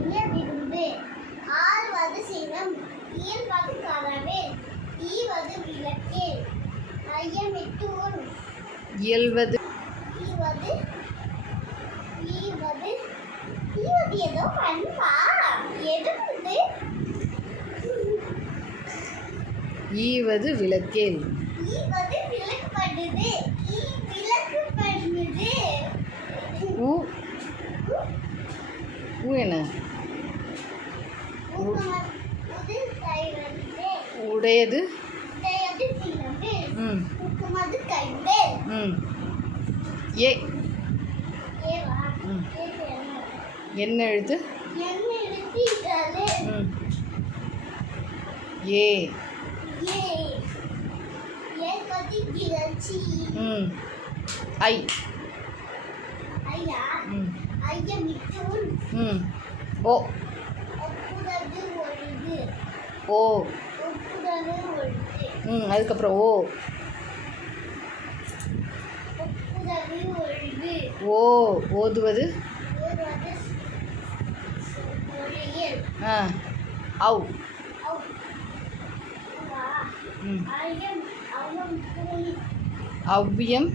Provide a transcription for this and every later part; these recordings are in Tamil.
செய்ய விரும்பு. ஆள்வது சினம், இயல்வது கரவேல், ஈவது விளக்கேல், ஐயமிட்டு உன். இயல்வது ஈவது ஈவது ஈவது ஏதோ பண்பா எதுக்கு? ஈவது விளக்கேல். ஈவது விளக்கு பண்ணுது. விளக்கு பண்ணுது. ஊ ஊ என்ன? ஊக்கமது கைவந்து. உடையது. உடையது சினந்து. ம் ஊக்கமது கைவேல். ம் ஏ ஏவா? ம் ஏது என்ன? என்ன எழுத்து? என்ன எழுதிட்டாலே? ம் ஏ ஏ ஏற்பதி கிளர்ச்சி. ம் ஐ ஐயா ம் ஐயமிட்டு உன். ம் ஓ ஒப்புதது ஒழுகு. ஓ ஒப்புதது ஒழுகு. ம் அதுக்கப்புறம் ஓ ஒப்புதது ஒழுகு. ஓ ஓதுவது. ஒருவது ஒழியல். ஆ ஔ அவ் வா. ம் ஐயம் அவம் புரி. அவ்வியம்.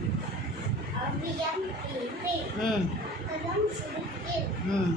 அவ்வியம் தேவை. ம் கதம் சுருக்கில். ம்